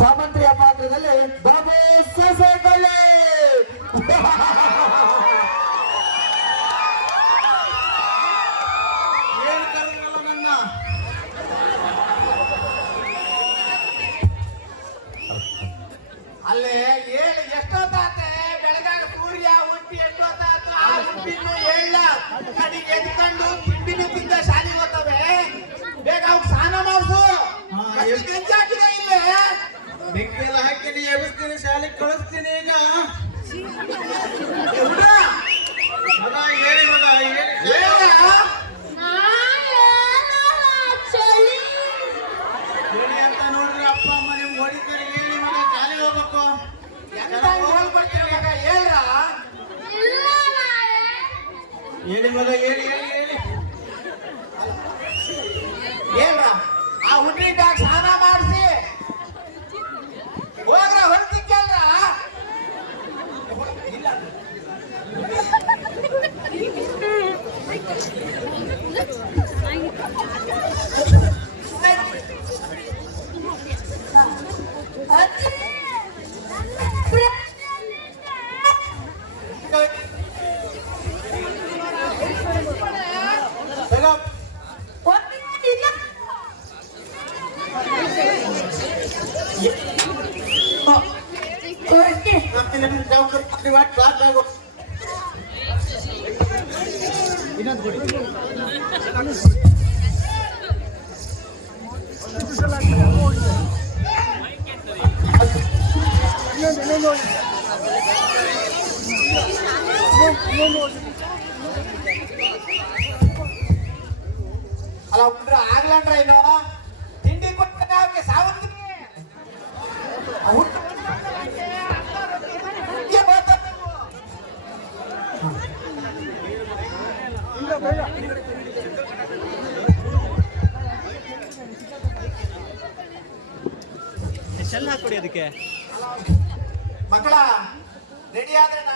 ಸಾಮಂತ್ರಿಯ ಪಾತ್ರದಲ್ಲಿ ಬಾಬು ಸಸೆಗಳೆ ಅಲ್ಲೇ ಹೇಳಿ ಎಷ್ಟೊತ್ತಾತೆ ಬೆಳಗಾಗ ಸೂರ್ಯ ಹುಟ್ಟಿ ಎಷ್ಟೊತ್ತಾತ ಆ ಹುಟ್ಟಿನೂ ಹೇಳ ಕಡಿಗೆ ಎದ್ಕೊಂಡು ತಿಂಡಿನೂ ತಿಂದ ಶಾಲೆಗೆ ಹೋಗ್ತವೆ ಬೇಗ ಅವ್ರು ಸ್ನಾನ ಮಾಡಿಸು ಗಂಜಾಟಿಗೆ ಇಲ್ಲೇ ಬೆಂಕಿ ಎಲ್ಲ ಹಾಕಿನಿ ಎಬ್ಬಿಸ್ತೀನಿ ಶಾಲೆಗೆ ಕಳಿಸ್ತೀನಿ ಈಗ ಹೇಳಿ ಮಗ ಹೇಳಿ ಅಂತ ನೋಡ್ರಿ ಅಪ್ಪ ಅಮ್ಮ ನಿಮ್ಗೆ ಹೊಡಿತಾರೆ ಹೇಳಿ ಮಗ ಶಾಲೆಗೆ ಹೋಗ್ಬೇಕು ಹೇಳ್ರ ಹೇಳಿ ಮಗ ಹೇಳಿ ಹೇಳಿ ಹೇಳಿ ಹೇಳ್ರ ಆ ಹುಡ್ರಿದಾಗ ಸ್ನಾನ ಮಾಡಿಸಿ ಹೋಗ್ರ ಹೊರತಿ ಕೇಳ್ರ ಇಲ್ಲ ಅಲ್ಲ ಹುಡ್ರ ಆಗ್ಲಂಡ್ರ ಏನು ತಿಂಡಿ ಕೊಟ್ಟ ಅವ್ರಿಗೆ ಸಾವಂತಿಗೆ ಶೆಲ್ ಹಾಕೊಡಿ ಅದಕ್ಕೆ ಮಕ್ಕಳ ರೆಡಿ ಆದ್ರಣ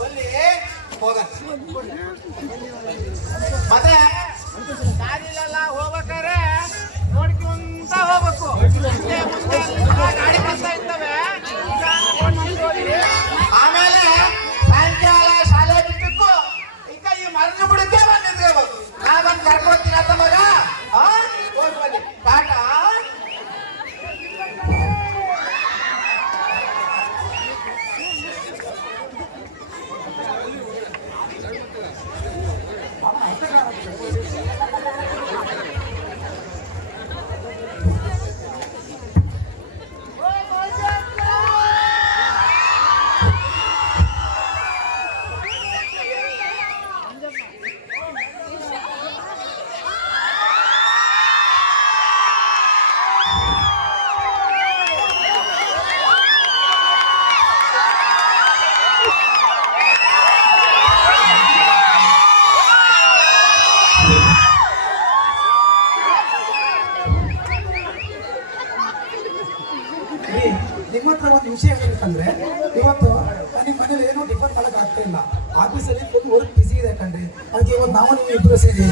ಬಲ್ಲಿ ಹೋಗ ಮತ್ತೆ ದಾರಿಲೆಲ್ಲ ಹೋಗ್ಬೇಕಾರೆ ನೋಡ್ಕೊಂತ ಹೋಗ್ಬೇಕು ಗಾಡಿ ಬರ್ತಾ ಇರ್ತವೆ ಆಮೇಲೆ ಸಾಯಂಕಾಲ ಶಾಲೆ ಬಿಟ್ಟು ಈಗ ಈ ಮರಳು ಬಿಡಕ್ಕೆ ಬಂದಿದ್ಬೇಕು ನಾ ಬಂದು ಕರ್ಕೊಡ್ತೀನಿ ಅಂತ ಮಗ ಹೋಗಿ ಬನ್ನಿ ಟಾಟಾ ನಿಮ್ಮ ಹತ್ರ ಒಂದು ವಿಷಯ ಏನಂತಂದ್ರೆ ಇವತ್ತು ನಿಮ್ಮ ಮನೇಲಿ ಏನೋ ಡಿಫರ್ ಮಾಡಕ್ ಆಗ್ತಾ ಇಲ್ಲ ಆಫೀಸಲ್ಲಿ ವರ್ಕ್ ಬಿಸಿ ಇದೆ ಕಣ್ರಿ ಅದಕ್ಕೆ ಇವತ್ತು ನಾವು ನೀವು ಇಬ್ಬರು ಸೇರಿ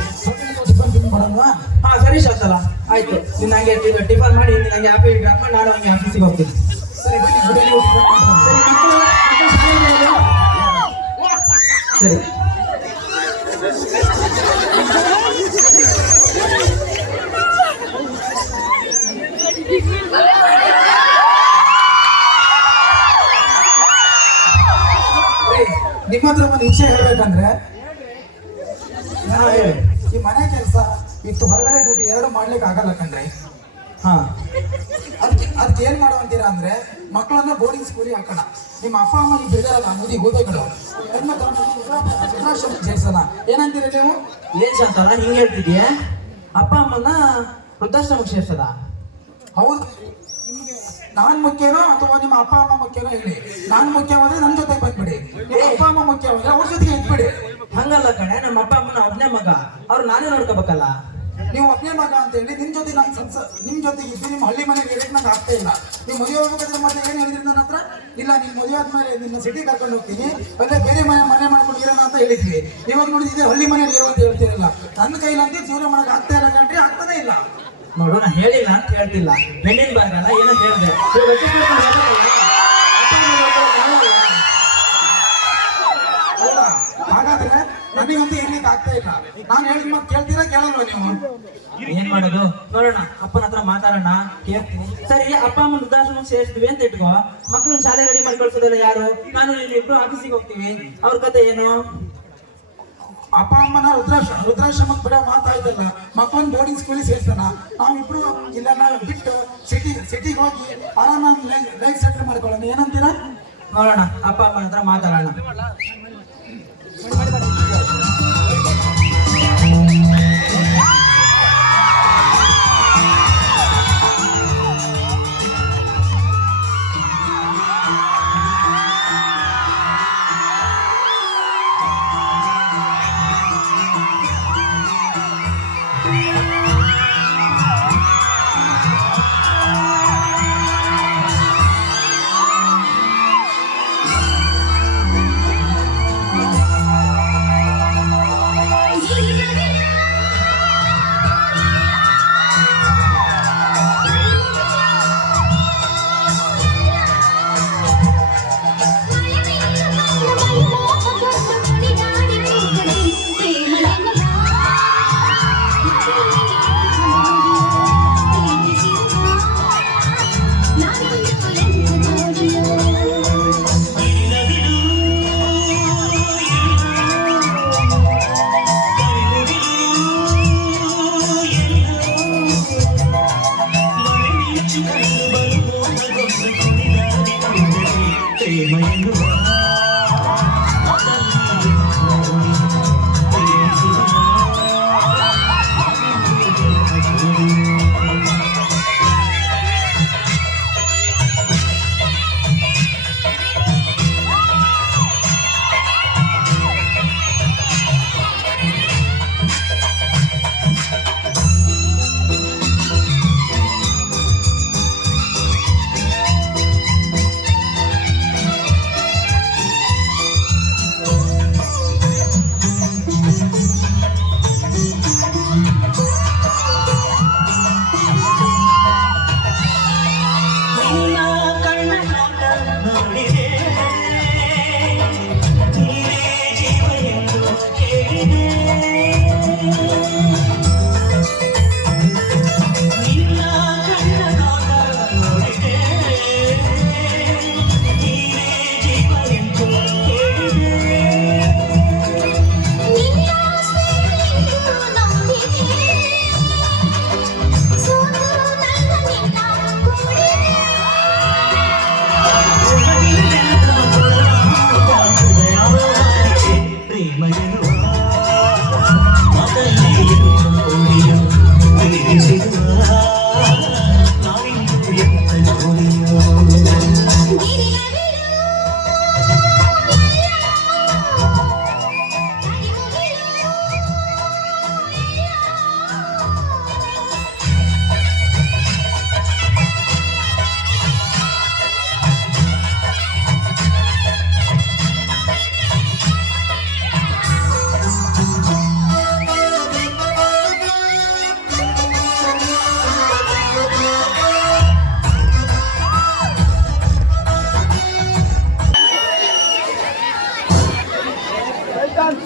ಟಿಫನ್ ತಿಂದು ಮಾಡೋಣ. ಹಾ ಸರಿ ಶಾಸಲ ಆಯ್ತು ನೀನು ನಂಗೆ ಟಿಫನ್ ಮಾಡಿ ನೀನು ನಂಗೆ ಆಫೀಸ್ ಡ್ರಾಪ್ ಮಾಡಿ ನಾನು ಹಂಗೆ ಆಫೀಸಿಗೆ ಹೋಗ್ತೀನಿ. ಸರಿ ಬನ್ನಿ ಗುಡಿ ನೀವು ಟಿಫನ್ ಸರಿ ನಿಮ್ಮ ಹತ್ರ ಒಂದು ವಿಷಯ ಹೇಳ್ಬೇಕಂದ್ರೆ ಹೇಳಿ. ಈ ಮನೆ ಕೆಲಸ ಇತ್ತು ಹೊರಗಡೆ ಡ್ಯೂಟಿ ಎರಡು ಮಾಡ್ಲಿಕ್ಕೆ ಆಗಲ್ಲ ಕಣ್ರಿ. ಹಾ ಅದಕ್ಕೆ ಏನ್ ಮಾಡುವಂತೀರಾ ಅಂದ್ರೆ ಮಕ್ಕಳನ್ನ ಬೋರ್ಡಿಂಗ್ ಸ್ಕೂಲಿಗೆ ಹಾಕೋಣ. ನಿಮ್ಮ ಅಪ್ಪ ಅಮ್ಮ ಈ ಬಿಡಾರಲ್ಲ ಮುದಿ ಗೋದಗಳು ಸೇರ್ಸೋಣ. ಏನಂತೀರ ನೀವು? ಏನ್ ಶಾಸಲ ಹಿಂಗೆ ಹೇಳ್ತಿದ್ಯಾ? ಅಪ್ಪ ಅಮ್ಮನ ವೃದ್ಧಾಶ್ರಮಕ್ಕೆ ಸೇರ್ಸದ? ಹೌದು. ನಾನ್ ಮುಖ್ಯನೋ ಅಥವಾ ನಿಮ್ಮ ಅಪ್ಪ ಅಮ್ಮ ಮುಖ್ಯನೋ ಹೇಳಿ. ನಾನ್ ಮುಖ್ಯವಾದ್ರೆ ನನ್ನ ಜೊತೆ ಬಂದ್ಬಿಡಿ, ನಿಮ್ಮ ಅಪ್ಪ ಅಮ್ಮ ಮುಖ್ಯವಾದ್ರೆ ಅವ್ರ ಜೊತೆಗೆ ಇಟ್ಬಿಡಿ. ಹಂಗಲ್ಲ ಕಣೆ, ನಮ್ಮ ಅಪ್ಪ ಅಮ್ಮನ ಒಬ್ನೇ ಮಗ, ಅವ್ರು ನಾನೇ ನೋಡ್ಕೋಬೇಕಲ್ಲ. ನೀವು ಒಬ್ಬನೇ ಮಗ ಅಂತ ಹೇಳಿ ನಿಮ್ ಜೊತೆ ನಿಮ್ ಜೊತೆಗೆ ಇದ್ದು ನಿಮ್ಮ ಹಳ್ಳಿ ಮನೆಗೆ ಇರಕ್ಕೆ ನಂಗೆ ಆಗ್ತಾ ಇಲ್ಲ. ನೀವು ಮದುವೆ ಹೋಗ್ಬೇಕಾದ್ರೆ ಮತ್ತೆ ಏನ್ ಹೇಳಿದ್ರಿ ನನ್ನ ಹತ್ರ? ಇಲ್ಲ ನೀನ್ ಮದುವೆ ಆದ್ಮೇಲೆ ನಿನ್ನ ಸಿಟಿ ಕರ್ಕೊಂಡು ಹೋಗ್ತೀನಿ, ಅಲ್ಲೇ ಬೇರೆ ಮನೆ ಮಾಡ್ಕೊಂಡು ಇರೋಣ ಅಂತ ಹೇಳಿದ್ವಿ. ಇವಾಗ ನೋಡಿದ್ರೆ ಹಳ್ಳಿ ಮನೆಯಲ್ಲಿ ಇರೋ ಅಂತ ಹೇಳ್ತಿರಲ್ಲ. ನನ್ನ ಕೈಲಂತೂ ಜೀವನ ಮಾಡಕ್ ಆಗ್ತಾ ಇಲ್ಲ ಕಂಡ್ರಿ, ಆಗ್ತಾನೆ ಇಲ್ಲ. ನೋಡು ನಾ ಹೇಳಿಲ್ಲ ಅಂತ ಹೇಳ್ತಿಲ್ಲ, ಹೆಣ್ಣಿನ ಬರಗಾಲ ಏನೋ ಹೇಳಿದೆ. ಹೌದಾ? ಹಾಗಾದ್ರೆ ನನಗಂತೂ ಇರ್ಲಿಕ್ಕೆ ಆಗ್ತಾ ಇಲ್ಲ. ನಾನು ಹೇಳಿದ ಮಾತು ಕೇಳ್ತೀರಾ ಕೇಳಲ್ವಾ ನೀವು? ಏನ್ ಮಾಡೋದು ನೋಡೋಣ, ಅಪ್ಪನ ಹತ್ರ ಮಾತಾಡೋಣ, ಕೇಳ್ತೀನಿ. ಸರಿ, ಅಪ್ಪ ಅಮ್ಮನ ವೃದ್ಧಾಶ್ರಮ ಸೇರಿಸ್ತೀವಿ ಅಂತ ಇಟ್ಕೋ, ಮಕ್ಕಳನ್ನ ಶಾಲೆ ರೆಡಿ ಮಾಡಿ ಕಳ್ಸೋದಿಲ್ಲ ಯಾರು? ನಾನು ನೀವಿಬ್ರು ಆಫೀಸಿಗೆ ಹೋಗ್ತೀವಿ, ಅವ್ರ ಕತೆ ಏನು? ಅಪ್ಪ ಅಮ್ಮನ ವೃದ್ಧಾಶ್ರಮಕ್ಕೆ ಬಿಡೋ ಮಾತಾಯ್ತಲ್ಲ, ಮಕ್ಕಳನ್ನ ಬೋರ್ಡಿಂಗ್ ಸ್ಕೂಲಿಗೆ ಸೇರ್ತಾನ. ನಾವಿಬ್ರು ಇಲ್ಲ ನಾವು ಬಿಟ್ಟು ಸಿಟಿಗೆ ಹೋಗಿ ಆರಾಮಾಗಿ ಲೈಫ್ ಸೆಟ್ಲ್ ಮಾಡ್ಕೊಳ್ಳೋಣ, ಏನಂತೀರಾ? ನೋಡೋಣ, ಅಪ್ಪ ಅಮ್ಮನ ಹತ್ರ ಮಾತಾಡೋಣ.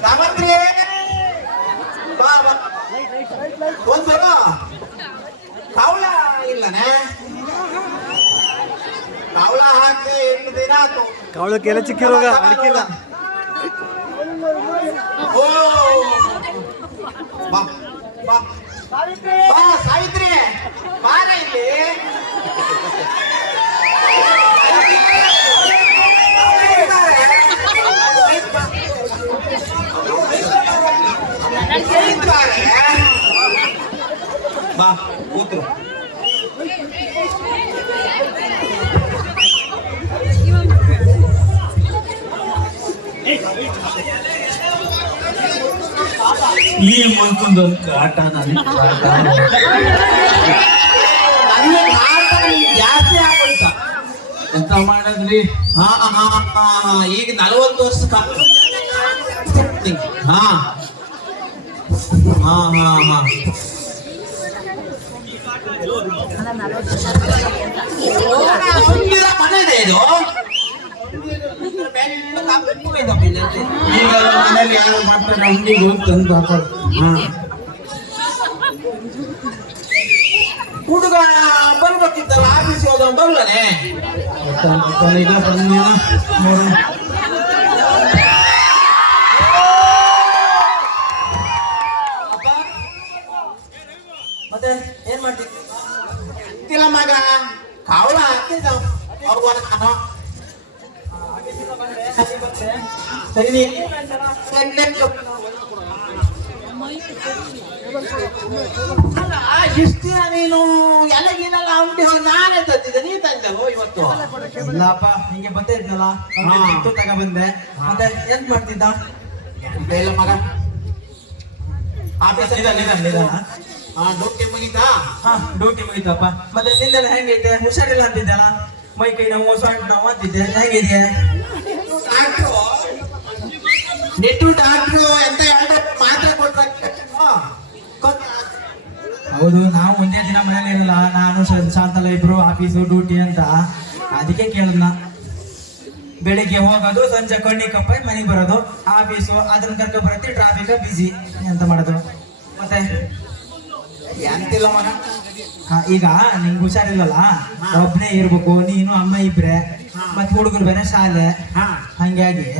ಸಾಮರ್ಥ್ಯ ಒಂದು ಕವಳ ಇಲ್ಲನೆ, ಕವಳ ಹಾಕಿ 8 ದಿನ ಆಯ್ತು. ಕವಳಕ್ಕೆಲ್ಲ ಚಿಕ್ಕಿರುವಾಗ ಅಡಿಕಿಲ್ಲ. ಓ ಬಾ ಬಾ ಬಾ ಸಾವಿತ್ರಿ, ಬಾರ ಇಲ್ಲಿ. ಬಾ ಕೂತ್ರು. ಏನ್ ಮಾಡ್ಕೊಂಡೊಂದು ಕಾಟ ನನಗೆ ಜಾಸ್ತಿ ಆಗೋಯ್ತ. ಎಂತ ಮಾಡದ್ರಿ? ಈಗ 40 ವರ್ಷ ಹುಂಡಿರ ಮನೆದೆ ಇದು ಈಗ ಮನೇಲಿ ಯಾರು ಮಾಡ್ತಾರೆ ಅಂಗಡಿಗೆ ಹೋಗಿ ತಂದು ಹಾಕೋದು. ಹುಡುಗ ಬರ್ಬೇಕಿತ್ತಲ್ಲ ಆಫೀಸ್ ಹೋದ ಬರ್ಲನೆ ಈಗ ಬಂದೇನ ನೋಡು. ಮತ್ತೆ ಏನ್ ಮಾಡ್ತಿದ್ದೆ? ಇಲ್ಲ ಮಗ ಕಾವಳ ಹಾಕಿದ ಅವ್ರ ನಾನು ಸರಿ ನೀ ಇಷ್ಟ ದಿನ ನೀನು ಎಲ್ಲಗಿನೆಲ್ಲ ಅಂಗಡಿ ಹೋಗಿ ನಾನೇ ತಂದಿದ್ದೆ ನೀ ತಂದೆವು ಇವತ್ತು ಇಲ್ಲಪ್ಪ ಹಿಂಗೆ ಬತ್ತೇ ಇದ್ನಲ್ಲ ತಗ ಬಂದೆ. ಮತ್ತೆ ಏನ್ ಮಾಡ್ತಿದ್ದ? ಇಲ್ಲ ಮಗ ಆಫೀಸ್ ನಿಧಾನ. ಡ್ಯೂಟಿ ಮುಗಿತಾ ಹಾ ಡ್ಯೂಟಿ ಮುಗಿತಪ್ಪ. ಮತ್ತೆ ನಿಂದೆಲ್ಲ ಹೆಂಗೈತೆ? ಹುಷಾರಿಲ್ಲ ಅಂತಿದ್ದಲ್ಲ, ಮೈ ಕೈ ನೋವು ಸೊಂಟ ನೋವು ಅಂತಿದ್ದೆ, ಹೆಂಗಿದೆ? ಡಾಕ್ಟ್ರು ನೆಟ್ಟು ಡಾಕ್ಟ್ರು ಎಂತ ಎರಡು ಮಾತ್ರೆ ಕೊಟ್ಟ ಹೌದು, ನಾವು ಒಂದೇ ದಿನ ಮನೇಲಿ ಇರಲ್ಲ, ನಾನು ಶಾಂತಲ್ಲ ಇಬ್ರು ಆಫೀಸು ಡ್ಯೂಟಿ ಅಂತ. ಅದಕ್ಕೆ ಕೇಳಿದ್ನ. ಬೆಳಿಗ್ಗೆ ಹೋಗೋದು, ಸಂಜೆ ಕಣ್ಣಿ ಕಪ್ಪಾಯಿ ಮನೆಗೆ ಬರೋದು, ಆಫೀಸು ಅದನ್ನ ಕರ್ಕೊ ಬರತ್ತಿ, ಟ್ರಾಫಿಕ್ ಬಿಸಿ ಎಂತ ಮಾಡೋದು. ಮತ್ತೆ ಎಂತಿಲ್ಲ ಮಗ ಈಗ ನಿಂಗೆ ಹುಷಾರಿಲ್ಲಲ್ಲ, ಒಬ್ನೇ ಇರ್ಬೇಕು, ನೀನು ಅಮ್ಮ ಇಬ್ರೆ, ಮತ್ತೆ ಹುಡುಗರು ಬೇರೆ ಶಾಲೆ, ಹಂಗಾಗಿ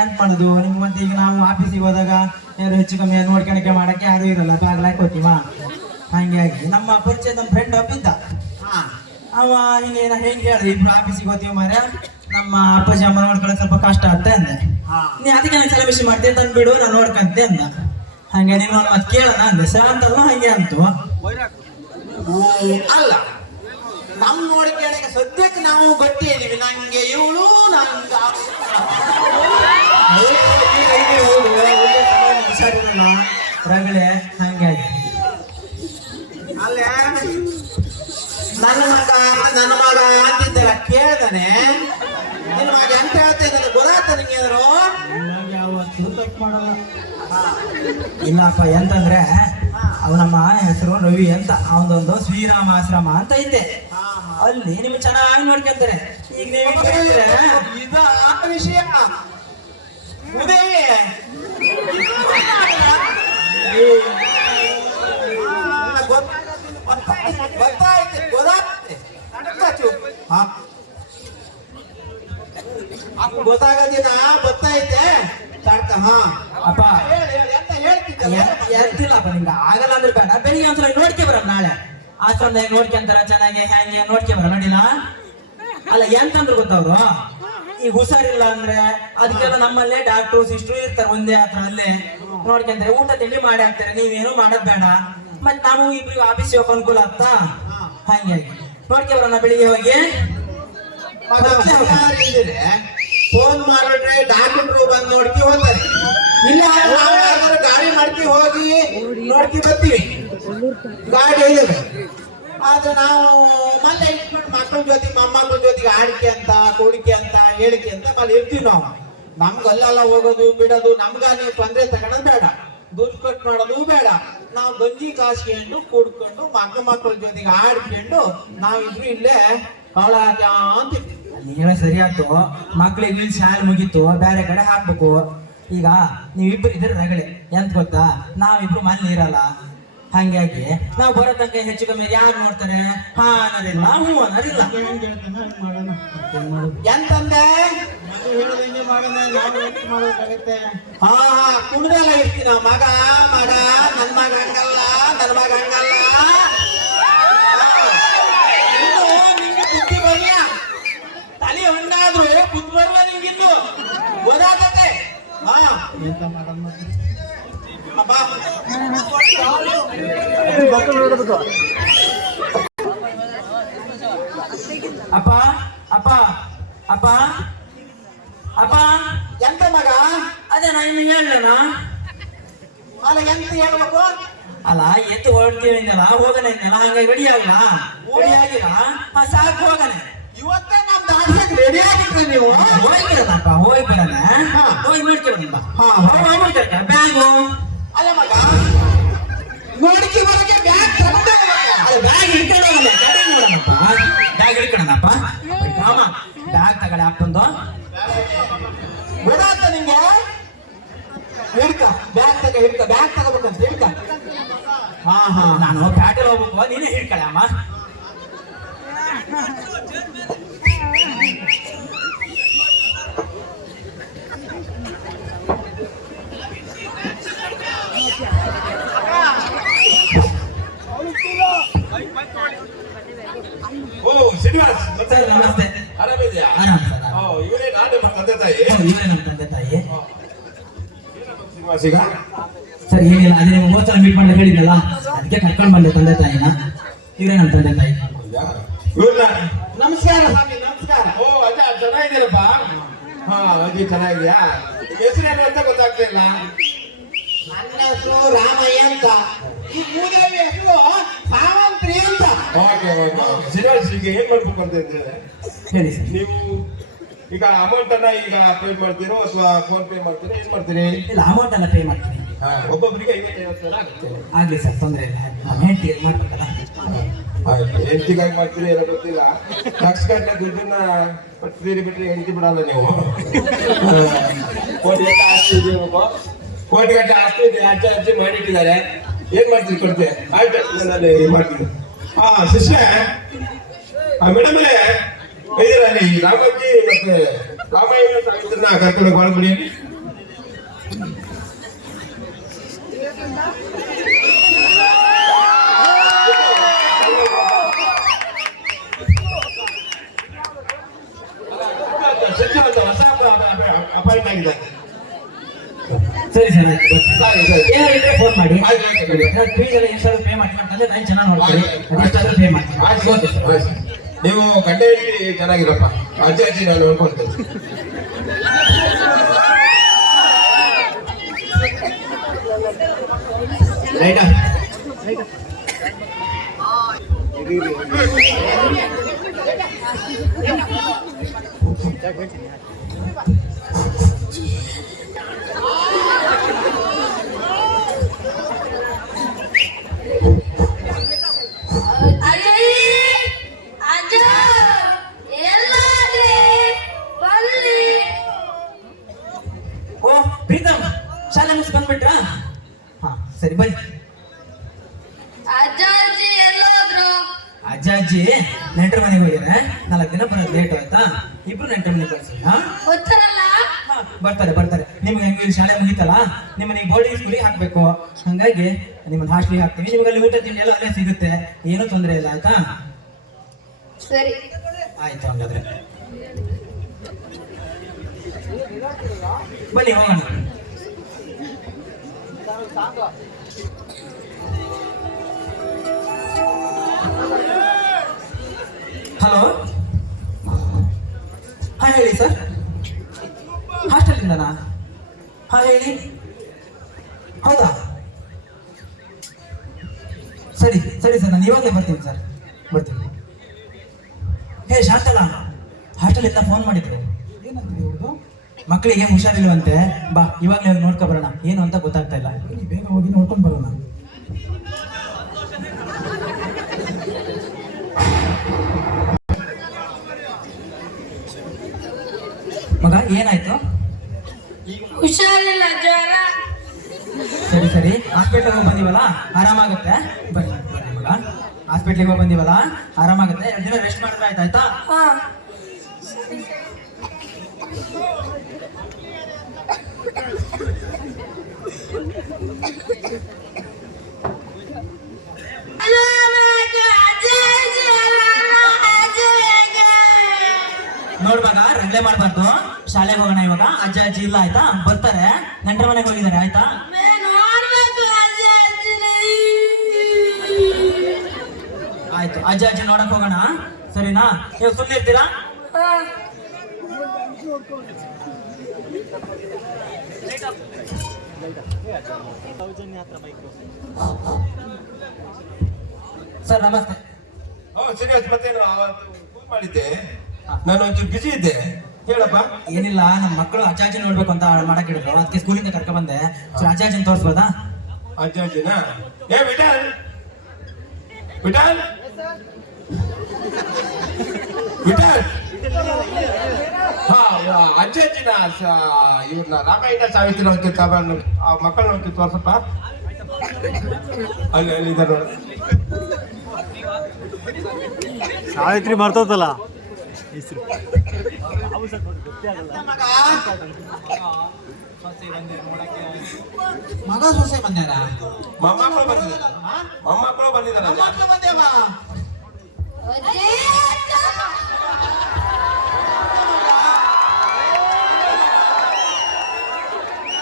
ಎಂತ ಮಾಡೋದು ನಿಮ್ಗೆ. ಮತ್ತೆ ಈಗ ನಾವು ಆಫೀಸಿಗೆ ಹೋದಾಗ ಯಾರು ಹೆಚ್ಚು ಕಮ್ಮಿ ನೋಡ್ಕೊಳಕ್ಕೆ ಮಾಡಕ್ಕೆ ಯಾರು ಇರಲ್ಲ, ಬಾಗ್ಲಾಕ್ ಹೋಗ್ತೀವ. ಹಂಗಾಗಿ ನಮ್ಮ ಪರಿಚಯ ನಮ್ಮ ಫ್ರೆಂಡ್ ಒಬ್ಬಿದ್ದ, ಅವ ಹಿಂಗೇನ ಹೆಂಗೆ ಹೇಳಿದೆ, ಇಬ್ರು ಆಫೀಸಿಗೆ ಹೋಗ್ತೀವಿ ಮಾರ್ಯ, ನಮ್ಮ ಅಪ್ಪಾಜಿ ಅಮ್ಮ ನೋಡ್ಕೊಳ್ಳೋಕೆ ಸ್ವಲ್ಪ ಕಷ್ಟ ಅಂತ ಅಂದೆ. ನೀ ಅದಕ್ಕೆ ನಾನು ಸೆಲೆಬ್ರೇಷನ್ ಮಾಡ್ತೀನಿ ತಂದ್ಬಿಡು, ನಾನು ನೋಡ್ಕಂತೆ ಅಂದ. ಹಂಗೆ ನೀನು ಮತ್ತೆ ಕೇಳೋಣ ಅಂದೆ. ಶಾಂತಲ್ಲ ಹಂಗೆ ಅಂತು. ಅಲ್ಲ ನಮ್ ನೋಡಿಕೆ ಸದ್ಯಕ್ಕೆ ನಾವು ಗಟ್ಟಿ ಇದೀವಿ. ನಂಗೆ ಇವಳು ನಂಗೆ ಹುಷಾರಿರಲ್ಲ, ರಗಳೆ, ಹಂಗಾಗಿ ಅಲ್ಲೇ ನನ್ನ ಮಗ ಅಂತಿದ್ದಲ್ಲ ಕೇಳ್ದಾನೆ. ನಿನ್ನ ಮಗ ಅಂತ ಹೇಳ್ತೇನೆ ಗೊತ್ತಾತ ನಿಂಗೆ ಏನಾರು ಯಾವತ್ತೂ ತಪ್ಪು ಮಾಡಲ್ಲ. ಇಲ್ಲಪ್ಪ, ಎಂತಂದ್ರೆ ಅವ್ ನಮ್ಮ ಹೆಸರು ರವಿ ಅಂತ, ಅವನದೊಂದು ಶ್ರೀರಾಮ ಆಶ್ರಮ ಅಂತ ಐತೆ. ಅಲ್ಲಿ ನಿಮ್ಗೆ ಚೆನ್ನಾಗಿ ನೋಡ್ಕೊಂತಾರೆ. ಈಗ ನೀವು ಇದ ವಿಷಯ ಉದಯ ಗೊತ್ತಾಗದಿನ ಗೊತ್ತೈತೆ ತಡ್ಕ. ಹಾ ಅಪ್ಪ ಎಂತ ಹೇಳ್ತಿದ್ದೆ ಎತ್ತಿಲ್ಲಪ್ಪ, ನಿಂಗೆ ಆಗಲ್ಲ ಅಂದ್ರೆ ಬೇಡ, ಬೆಳಿಗ್ಗೆ ಒಂದ್ಸಲ ನೋಡ್ಕೆ ಬರ, ನಾಳೆ ಆಶ್ರಮದ ಹೆಂಗ್ ನೋಡ್ಕೊಂತಾರ ಚೆನ್ನಾಗಿ ಹೆಂಗೆ ನೋಡ್ಕೆ ಬರ ನೋಡಿಲ್ಲ. ಅಲ್ಲ ಎಂತಂದ್ರು ಗೊತ್ತವ್ರು, ಈಗ ಹುಷಾರಿಲ್ಲ ಅಂದ್ರೆ ಅದಕ್ಕೆಲ್ಲ ನಮ್ಮಲ್ಲೇ ಡಾಕ್ಟ್ರು ಸಿಸ್ಟ್ರು ಇರ್ತಾರೆ, ಒಂದೇ ಹತ್ರ ಅಲ್ಲೇ ನೋಡ್ಕೊಂತಾರೆ, ಊಟ ತಿಂಡಿ ಮಾಡಿ ಹಾಕ್ತಾರೆ, ನೀವೇನು ಮಾಡೋದ್ ಬೇಡ. ಮತ್ ನಾವು ಇಬ್ರಿಗೆ ಆಫೀಸ್ ಹೋಗಕ್ ಅನುಕೂಲ ಆಗ್ತಾ. ಹಂಗಾಗಿ ನೋಡ್ಕೆ ಬರೋಣ ಬೆಳಿಗ್ಗೆ ಹೋಗಿ. ಫೋನ್ ಮಾಡಿದ್ರೆ ಡಾಕ್ಟರ್ ಬಂದು ನೋಡ್ಕಿ ಹೋಗ್ತಾರೆ. ಇಲ್ಲ ನಾವು ಗಾಡಿ ಮಾಡ್ಕಿ ಹೋಗಿ ನೋಡ್ಕಿ ಬರ್ತೀವಿ, ಗಾಡಿ ಇಲ್ಲದೆ. ಆದ್ರೆ ನಾವು ಮನೆ ಇಟ್ಕೊಂಡು ಮಕ್ಕಳ ಜೊತೆ ಮೊಮ್ಮಕ್ಕಳ ಜೊತೆಗೆ ಆಡಿಕೆ ಅಂತ ಕೊಡಿಕೆ ಅಂತ ಹೇಳಿಕೆ ಅಂತ ಮಲ್ಲಿ ಇರ್ತೀವಿ ನಾವು. ನಮ್ಗೆ ಅಲ್ಲೆಲ್ಲ ಹೋಗೋದು ಬಿಡೋದು, ನಮ್ಗ ನೀವು ತೊಂದರೆ ತಗೊಳೋದು ಬೇಡ, ದುಡ್ಡು ಕಟ್ ಮಾಡೋದು ಬೇಡ. ನಾವು ಗಂಜಿ ಕಾಸ್ಕೊಂಡು ಕುಡ್ಕೊಂಡು ಮಕ್ಕಳ ಜೊತೆಗೆ ಆಡ್ಕೊಂಡು ನಾವಿಬ್ರು ಇಲ್ಲೇ ಕಾಳ ಅಂತಿದ್ವಿ. ನೀ ಹೇಳೋ ಸರಿ ಆಯ್ತು, ಮಕ್ಳಿಗೆ ಇಲ್ಲಿ ಶಾಲೆ ಮುಗೀತು, ಬೇರೆ ಕಡೆ ಹಾಕ್ಬೇಕು. ಈಗ ನೀವಿಬ್ರು ಇದ್ರೆ ರಗಳೆ, ಎಂತ ಗೊತ್ತಾ, ನಾವಿಬ್ರು ಮನೇಲಿ ಇರಲ್ಲ. ಹಂಗಾಗಿ ನಾವು ಬರೋ ತನಕ ಹೆಚ್ಚು ಕಮ್ಮಿ ಯಾರು ನೋಡ್ತಾರೆ? ಹಾ ಅನ್ನೋದಿಲ್ಲ, ಹ್ಞೂ ಅನ್ನೋದಿಲ್ಲ. ಎಂತಂದೆ ಹಾ ಕುಡ್ದೆಲ್ಲ ಇರ್ತೀನ ಮಗ ಮಗ ನನ್ ಮಗ ಹಂಗಲ್ಲ, ನನ್ ಮಗ ಹಂಗಲ್ಲ. ನಿಂಗೆ ಬುದ್ಧಿ ಬರ್ಲಿಯ, ತಲೆ ಹಣ್ಣಾದ್ರು ಬುದ್ಧಿ ಬರ್ಲ ನಿಂಗಿನ್ನು ಗೊತ್ತಾಗತ್ತೆ. ಹಾ ಅಪ್ಪ ಅಪ್ಪ ಅಪ್ಪ ಅಪ್ಪ ಅಪ್ಪ ಎಂತ ಮಗ? ಅದೇ ನಾ ಇನ್ನು ಹೇಳೋಣ. ಅಲ್ಲ ಎಂತ ಹೇಳ್ಬೇಕು? ಅಲ್ಲ ಎತ್ತು ಹೊರಡ್ತೀವಿ ಅಂದಲ್ಲ, ಹೋಗನೆ ಅಂದಲ್ಲ, ಹಂಗಾಗಿ ರೆಡಿ ಆಗಲ್ಲ, ರೆಡಿ ಆಗಿಲ್ಲ, ಸಾಕು ಹೋಗನೆ. ಇವತ್ತೇ ನಮ್ ದಾಡ್ಸಕ್ ರೆಡಿ ಆಗಿದ್ರೆ ನೀವು ಹೋಗಿ ಬರೋಣಪ್ಪ, ಹೋಗಿ ಬರೋಣ, ಹೋಗಿ ನೋಡ್ಕೊಬ. ಬ್ಯಾಗು ಅಲ್ಲ ಮಗ ನೋಡ್ಕಿ ಬರಕ್ಕೆ ಬ್ಯಾಗ್ ಅಲ್ಲ ಬ್ಯಾಗ್ ಹಿಡ್ಕಣಪ್ಪ ರಾಮ ಬ್ಯಾಗ್ ತಗಡೆ ಹಾಕ್ತಂದು ಗೊತ್ತಾಗ್ತ ನಿಂಗೆ ಹಿಡ್ಕ ಬ್ಯಾಗ್ ತಗೋಬೇಕಂತ ಹಿಡ್ಕ ಹಾ ನಾನು ಪ್ಯಾಟೆಲ್ ಹೋಗ್ಬೇಕು ನೀನೇ ಹಿಡ್ಕಳೆ ಅಮ್ಮ ಓ ಶ್ರೀನಿವಾಸ್ ಸರ್ ನಮಸ್ತೆ ಆರಾಮಿದ್ಯಾ? ಆರಾಮ್ ಸರ್ ಓ ಇವರೇ ನಾನು ನಿಮ್ಮ ತಂದೆ ತಾಯಿ. ಇವರೇ ನಮ್ಮ ತಂದೆ ತಾಯಿ ಶ್ರೀನಿವಾಸ್ ಈಗ ಸರ್ ಏನಿಲ್ಲ ಅದೇ ನೀವು ಹೋದ ಸಲ ಮೀಟ್ ಮಾಡಿ ಹೇಳಿದ್ನಲ್ಲ ಅದಕ್ಕೆ ಕರ್ಕೊಂಡು ಬಂದೆ ತಂದೆ ತಾಯಿನ ಇವರೇ ನಮ್ಮ ತಂದೆ ತಾಯಿ ಇವ್ರನ್ನ ನಮಸ್ಕಾರ ಸ್ವಾಮಿ ನಮಸ್ಕಾರ. ಓ ಅಜ್ಜ ಚೆನ್ನಾಗಿದ್ದೀರಪ್ಪ. ಹಾ ಅಜ್ಜಿ ಚೆನ್ನಾಗಿದ್ಯಾ? ಹೆಸರೇನು ಅಂತ ಗೊತ್ತಾಗ್ತಾ ಇಲ್ಲ. ನನ್ನ ಹೆಸರು ರಾಮಯ್ಯ ಅಂತ, ಈ ಮೂದೇವಿ ಹೆಸರು ಸಾವಂತ್ರಿ ಅಂತ. ಓಕೆ ಓಕೆ ಓಕೆ ಶ್ರೀನಿವಾಸ್ ಈಗ ಏನ್ ಮಾಡ್ಬೇಕು ಅಂತ ಇದ್ದೇನೆ ಹೇಳಿ ಸರ್ ನೀವು ಈಗ ಅಮೌಂಟ್ ಅನ್ನ ಈಗ ಪೇ ಮಾಡ್ತೀರೋ ಅಥವಾ ಫೋನ್ ಪೇ ಮಾಡ್ತೀರೋ ಏನ್ ಮಾಡ್ತೀರಿ? ಇಲ್ಲ ಅಮೌಂಟ್ ಎಲ್ಲ ಪೇ ಮಾಡ್ತೀನಿ ಒಬ್ಬೊಬ್ಬರಿಗೆ 50,000 ಆಗುತ್ತೆ. ಆಗ್ಲಿ ಸರ್ ತೊಂದರೆ ಇಲ್ಲ ನಮ್ಮ ಹೆಂಡತಿ ಏನು ಮಾಡ್ಬೇಕಲ್ಲ ಹೆಂಡತಿಗಾಗಿ ಮಾಡ್ತೀರಿ ಏನೋ ಗೊತ್ತಿಲ್ಲ. ಲಕ್ಷ ಗಟ್ಟಲೆ ದುಡ್ಡನ್ನ ತೀರಿ ಬಿಟ್ರೆ ಹೆಂಡತಿ ಬಿಡಲ್ಲ ನೀವು. ಕೋಟಿ ಗಟ್ಟಲೆ ಆಸ್ತಿ ಇದೆ, ಕೋಟಿ ಗಟ್ಟಲೆ ಆಸ್ತಿ ಇದೆ, ಅಜ್ಜಿ ಮಾಡಿಟ್ಟಿದ್ದಾರೆ. ಏನ್ ಮಾಡ್ತೀವಿ ಕೊಡ್ತೆ? ಆಯ್ತು ನಾನು ಇದು ಮಾಡ್ತೀನಿ. ಹಾ ಸಿಸ್ಟರ್ ಮೇಡಮ್ ಇದೀರ ಅಲ್ಲಿ ರಾಮಜ್ಜಿ ಮತ್ತೆ ರಾಮಯ್ಯ ಸಾಹಿತ್ಯನ ಕರ್ಕೊಂಡು ಮಾಡ್ಬಿಡಿ. ಹೊಸ ಅಪಾಯಿಂಟ್ ಆಗಿದ್ದಾರೆ. ಸರಿ ಸರ್ ಆಯ್ತು ಸರಿ ಸರಿ ಏನಾದ್ರೆ ಫೋನ್ ಮಾಡಿ ಆಯ್ತು ಆಯ್ತು ಫೀಸ್ ಎಲ್ಲ ಎಷ್ಟಾದ್ರೂ ಪೇ ಮಾಡ್ಕೊಂಡ್ರೆ ನಾನು ಚೆನ್ನಾಗಿ ನೋಡ್ತೀನಿ ಅದೆಷ್ಟಾದ್ರೂ ಪೇ ಮಾಡ್ತೀನಿ ಓಕೆ ಸರ್ ನೀವು ಗಂಡ ಹೆಂಡತಿ ಚೆನ್ನಾಗಿರಪ್ಪ. ಅಜ್ಜಿ ನಾನು ನೋಡ್ಕೊಳ್ತೇನೆ. ರೈಟಾ ಓ ಪ್ರೀತಮ್ ಶಾಲೆ ಮುಗಿಸಿ ಬಂದ್ಬಿಟ್ರಾ ಹಾ ಸರಿ ಬನ್ನಿ ಅಜ್ಜ ಅಜ್ಜಿ ನೆಂಟರ ಮನೆಗೆ ಹೋಗ್ಯಾರೆ 4 ದಿನ ಬರೋದು ಲೇಟ್ ಆಯ್ತಾ ಇಬ್ರು ನೆಂಟರ ಮನೆಗೆ ಕಳ್ಸಿ ಹಾ ಬರ್ತಾರೆ ನಿಮ್ಗೆ ಹೆಂಗೆ ಇಲ್ಲಿ ಶಾಲೆ ಮುಗಿತಲ್ಲ ನಿಮ್ಮನ್ನ ಬೋರ್ಡಿಂಗ್ ಸ್ಕೂಲಿಗೆ ಹಾಕ್ಬೇಕು ಹಂಗಾಗಿ ನಿಮ್ಮನ್ನ ಹಾಸ್ಟೆಲಿಗೆ ಹಾಕ್ತೀವಿ ನಿಮ್ಗೆ ಅಲ್ಲಿ ಊಟ ತಿಂಡಿ ಎಲ್ಲ ಅಲ್ಲೇ ಸಿಗುತ್ತೆ ಏನೂ ತೊಂದರೆ ಇಲ್ಲ ಆಯ್ತಾ ಸರಿ ಆಯ್ತು ಹಂಗಾದ್ರೆ ಬನ್ನಿ ಹೋಗೋಣ ಹಲೋ ಹಾ ಹೇಳಿ ಸರ್ ಹಾಸ್ಟೆಲಿಂದನಾ ಹಾ ಹೇಳಿ ಹೌದಾ ಸರಿ ಸರ್ ನಾನು ಇವಾಗಲೇ ಬರ್ತೀನಿ ಸರ್ ಬರ್ತೀನಿ ಹೇ ಶಾಂತಲ ಹಾಸ್ಟೆಲಿಂದ ಫೋನ್ ಮಾಡಿದ್ರು ಏನಂತೀರಿ ಇವ್ರದ್ದು? ಮಕ್ಕಳಿಗೆ ಹುಷಾರಿಲ್ವಂತೆ ಬಾ ಇವಾಗಲೇ ಹೋಗಿ ನೋಡ್ಕೊ ಬರೋಣ ಏನು ಅಂತ ಗೊತ್ತಾಗ್ತಾ ಇಲ್ಲ ಬನ್ನಿ, ಬೇಗ ಹೋಗಿ ನೋಡ್ಕೊಂಡು ಬರೋಣ. ಮಗ ಏನಾಯ್ತು ಹುಷಾರಿಲ್ಲ ಜ್ವರ ಸರಿ ಹಾಸ್ಪಿಟ್ಲಿಗೆ ಹೋಗಿ ಬಂದಿವಲ್ಲ ಆರಾಮಾಗುತ್ತೆ ಬನ್ನಿ ಮಗ ಹಾಸ್ಪಿಟ್ಲಿಗೆ ಹೋಗಿ ಬಂದಿವಲ್ಲ ಆರಾಮಾಗುತ್ತೆ 2 ದಿನ ರೆಸ್ಟ್ ಮಾಡಿದ್ರೆ ಆಯ್ತಾ ನೋಡ್ಬಾಗ ರಂಗ್ಲೆ ಮಾಡ್ಬಾರ್ದು ಶಾಲೆಗೆ ಹೋಗೋಣ ಇವಾಗ ಅಜ್ಜ ಅಜ್ಜಿ ಇಲ್ಲ ಆಯ್ತಾ ಬರ್ತಾರೆ ನೆಂಟರ ಮನೆಗೆ ಹೋಗಿದ್ದಾರೆ ಆಯ್ತಾ ಆಯ್ತು ಅಜ್ಜ ಅಜ್ಜಿ ನೋಡಕ್ ಹೋಗೋಣ ಸರಿನಾ ನೀವು ಸುಮ್ಮನೆ ಇರ್ತೀರಾ ಸರ್ ನಮಸ್ತೆ ಶ್ರೀನಿವಾಸ್ ಮತ್ತೇನು ಅವತ್ತು ಫೋನ್ ಮಾಡಿದ್ದೆ, ನಾನು ಒಂಚೂರು ಬಿಸಿ ಇದ್ದೆ. ಹೇಳಪ್ಪ. ಏನಿಲ್ಲ ನಮ್ಮ ಮಕ್ಕಳು ಅಜ್ಜಾಜಿ ನೋಡ್ಬೇಕು ಅಂತ ಮಾಡಕ್ ಹೇಳಿದ್ರು ಅದಕ್ಕೆ ಸ್ಕೂಲಿಂದ ಕರ್ಕೊಂಡ್ ಬಂದೆ ಅಜ್ಜಾಜಿನ ತೋರಿಸ್ಬೋದಾ ಅಜ್ಜಿನ ಏ ವಿಠಲ್ ವಿಠಲ್ ವಿಠಲ್ ಹಾ ಅಜ್ಜಿನ ಇವ್ರನ್ನ ರಾಮಾಯಣ ಸಾವಿತ್ರಿ ಅವ್ರಿಗೆ ತಗೊಂಡು ಆ ಮಕ್ಕಳನ್ನ ತೋರ್ಸಪ್ಪ. ಅಲ್ಲಿ ಇದ್ದಾರೆ ನೋಡಿ. ಸಾವಿತ್ರಿ ಮರ್ತೋತಲ್ಲ ಹೆಸರು. ಮಗ ಸೊಸೆ ಬಂದ್ಯಾರ. ಮೊಮ್ಮಕ್ಕಳು ಬಂದಿದ್ದಾರೆ. ಮೊಮ್ಮಕ್ಕಳು ಬಂದಿದ್ದಾರೆ. ಮಕ್ಕಳು ಬಂದೇವ.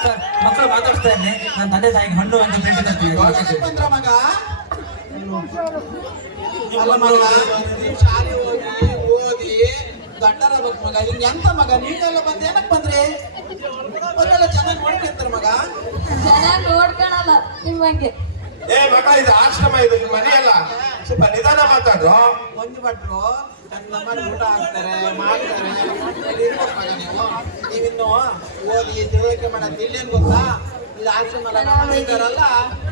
ಸರ್ ಮಕ್ಕಳು ಮಾತಾಡ್ಸ್ತಾ ಇದ್ದೆ. ನನ್ನ ತಂದೆ ತಾಯಿಗೆ ಹಣ್ಣು ಅಂತ ಪ್ರಿಂಟ್ ಬಂದ್ರ ಮಗ ಅಲ್ಲ ಮಗ ನೀನ್ ಶಾಲೆ ಹೋಗಿ ಓದಿ ಗಂಡರ ಬೇಕು ಮಗ. ಹಿಂಗ ಎಂತ ಮಗ ನೀವೆಲ್ಲ ಬಂದ್ ಏನಕ್ ಬಂದ್ರಿ? ಅವರೆಲ್ಲ ಚೆನ್ನಾಗಿ ನೋಡ್ಕೊಂತಾರ ಮಗ. ಚೆನ್ನಾಗಿ ನೋಡ್ಕೊಳಲ್ಲ ನಿಮ್ಮಂಗೆ. ಏ ಮಕ್ಕಳ ಇದು ಆಶ್ರಮ, ಇದು ನಿಮ್ಮ ಮನೆಯಲ್ಲ. ಸ್ವಲ್ಪ ನಿಧಾನ ಮಾತಾಡ್ರು. ಮಂಜು ಭಟ್ರು ನನ್ನ ಮಾಡಿ ಊಟ ಹಾಕ್ತಾರೆ ಮಾಡ್ತಾರೆ. ಇಲ್ಲಿ ಇರ್ಬೇಕು ಮಗ ನೀವು. ನೀವಿನ್ನು ಓದಿ ತಿಳುವಳಿಕೆ ಮಾಡೋದು ಇಲ್ಲೇನ್ ಗೊತ್ತಾ? ಇದು ಆಶ್ರಮ ಇದ್ದಾರಲ್ಲ